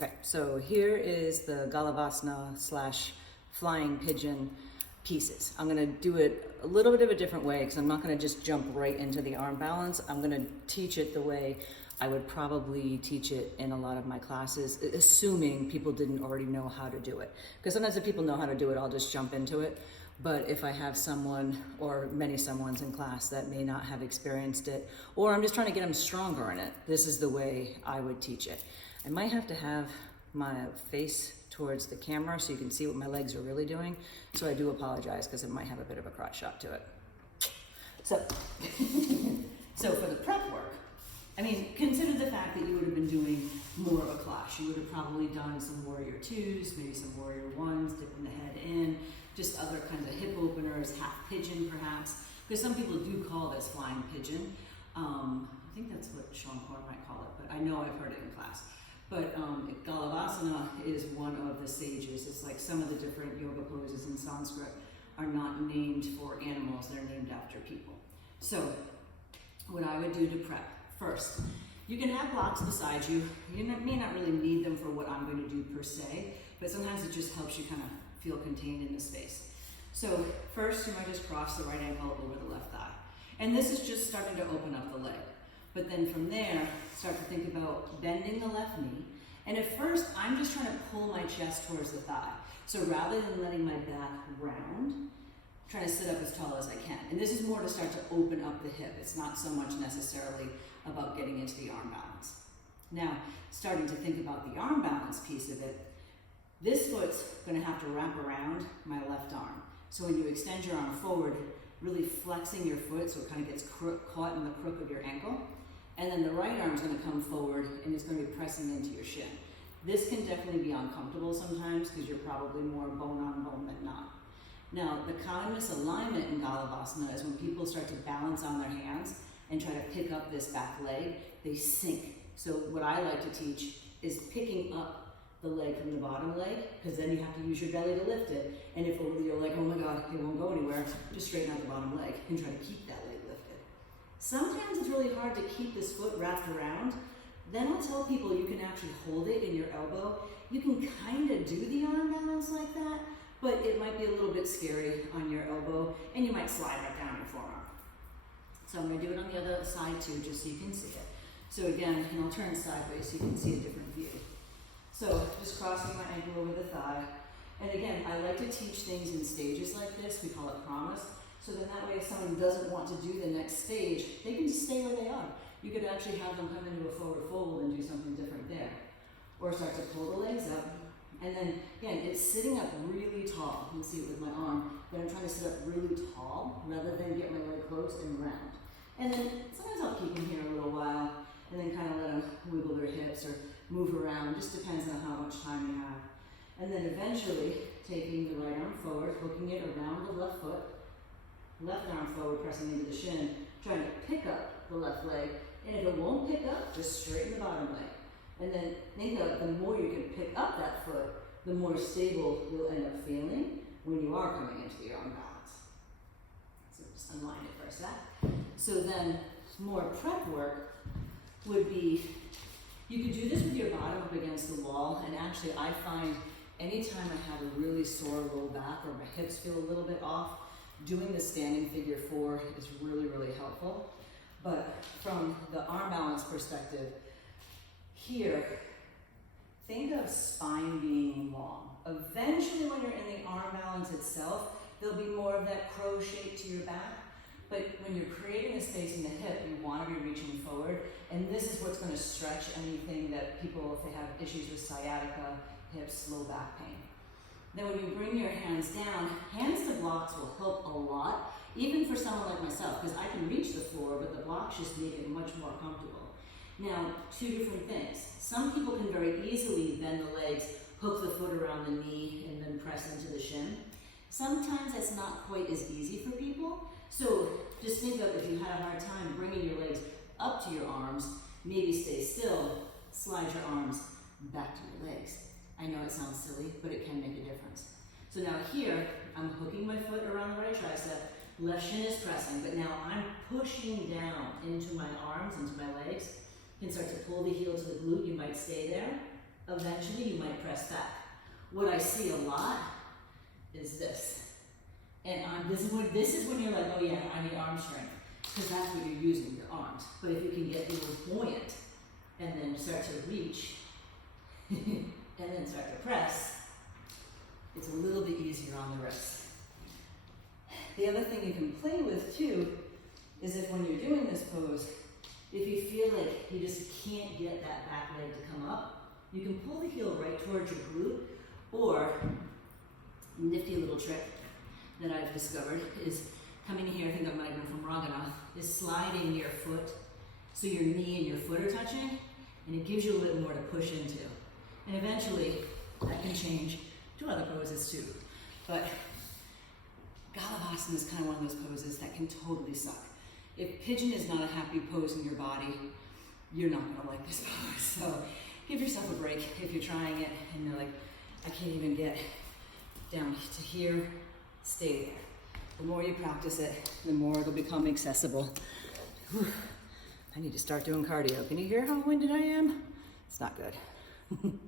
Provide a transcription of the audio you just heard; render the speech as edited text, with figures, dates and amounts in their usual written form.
Okay, so here is the Galavasana slash flying pigeon pieces. I'm gonna do it a little bit of a different way because I'm not gonna just jump right into the arm balance. I'm gonna teach it the way I would probably teach it in a lot of my classes, assuming people didn't already know how to do it. Because sometimes if people know how to do it, I'll just jump into it. But if I have someone or many someones in class that may not have experienced it, or I'm just trying to get them stronger in it, this is the way I would teach it. I might have to have my face towards the camera so you can see what my legs are really doing. So I do apologize because it might have a bit of a crotch shot to it. So, so for the prep work, I mean, consider the fact that you would have been doing more of a class. You would have probably done some warrior twos, maybe some warrior ones, dipping the head in, just other kinds of hip openers, half pigeon perhaps, because some people do call this flying pigeon. I think that's what Sean Horn might call it, but I know I've heard it in class. But Galavasana is one of the sages. It's like some of the different yoga poses in Sanskrit are not named for animals, they're named after people. So what I would do to prep, first, you can have blocks beside you. You may not really need them for what I'm going to do per se, but sometimes it just helps you kind of feel contained in the space. So first, you might just cross the right ankle over the left thigh. And this is just starting to open up the leg. But then from there, start to think about bending the left knee. And at first, I'm just trying to pull my chest towards the thigh. So rather than letting my back round, trying to sit up as tall as I can. And this is more to start to open up the hip. It's not so much necessarily about getting into the arm balance. Now, starting to think about the arm balance piece of it, this foot's gonna have to wrap around my left arm. So when you extend your arm forward, really flexing your foot so it kind of gets caught in the crook of your ankle. And then the right arm's gonna come forward and it's gonna be pressing into your shin. This can definitely be uncomfortable sometimes because you're probably more bone on bone than not. Now, the common misalignment in Galavasana is when people start to balance on their hands and try to pick up this back leg, they sink. So what I like to teach is picking up the leg from the bottom leg, because then you have to use your belly to lift it. And if you're like, oh my God, it won't go anywhere, just straighten out the bottom leg and try to keep that leg lifted. Sometimes it's really hard to keep this foot wrapped around. Then I'll tell people you can actually hold it in your elbow. You can kind of do the arm balance like that, but it might be a little bit scary on your elbow and you might slide right down your forearm. So I'm gonna do it on the other side too, just so you can see it. So again, and I'll turn sideways so you can see a different view. So just crossing my ankle over the thigh. And again, I like to teach things in stages like this. We call it promise. So then that way if someone doesn't want to do the next stage, they can just stay where they are. You could actually have them come into a forward fold and do something different there. Or start to pull the legs up. And then, again, it's sitting up really tall. You can see it with my arm. But I'm trying to sit up really tall rather than get my leg closed and round. And then sometimes I'll keep them here a little while and then kind of let them wiggle their hips or move around. Just depends on how much time you have. And then eventually taking the right arm forward, hooking it around the left foot, left arm forward, pressing into the shin, trying to pick up the left leg. And if it won't pick up, just straighten the bottom leg. And then think of the more you can pick up that foot, the more stable you'll end up feeling when you are coming into the arm balance. So just unwind it for a sec. So then more prep work would be, you could do this with your bottom up against the wall, and actually I find anytime I have a really sore low back or my hips feel a little bit off, doing the standing figure 4 is really, really helpful. But from the arm balance perspective, here, think of spine being long. Eventually when you're in the arm balance itself, there'll be more of that crow shape to your back. But when you're creating a space in the hip, you want to be reaching forward. And this is what's going to stretch anything that people, if they have issues with sciatica, hips, low back pain. Then when you bring your hands down, hands to blocks will help a lot, even for someone like myself, because I can reach the floor, but the blocks just make it much more comfortable. Now, two different things. Some people can very easily bend the legs, hook the foot around the knee, and then press into the shin. Sometimes that's not quite as easy for people. So just think of if you had a hard time bringing your legs up to your arms, maybe stay still, slide your arms back to your legs. I know it sounds silly, but it can make a difference. So now here, I'm hooking my foot around the right tricep, left shin is pressing, but now I'm pushing down into my arms, into my legs. You can start to pull the heel to the glute, you might stay there. Eventually you might press back. What I see a lot is this. And this is when you're like, oh yeah, I need arm strength, because that's what you're using, your arms. But if you can get a little buoyant and then start to reach and then start to press, it's a little bit easier on the wrist. The other thing you can play with too is if when you're doing this pose, if you feel like you just can't get that back leg to come up, you can pull the heel right towards your glute, or nifty little trick that I've discovered is coming here, I think that might have been from Raghunath, is sliding your foot so your knee and your foot are touching, and it gives you a little bit more to push into. And eventually, that can change to other poses too. But Galavasana is kind of one of those poses that can totally suck. If pigeon is not a happy pose in your body, you're not gonna like this pose. So give yourself a break if you're trying it and you're like, I can't even get down to here, stay there. The more you practice it, the more it'll become accessible. Whew. I need to start doing cardio. Can you hear how winded I am? It's not good.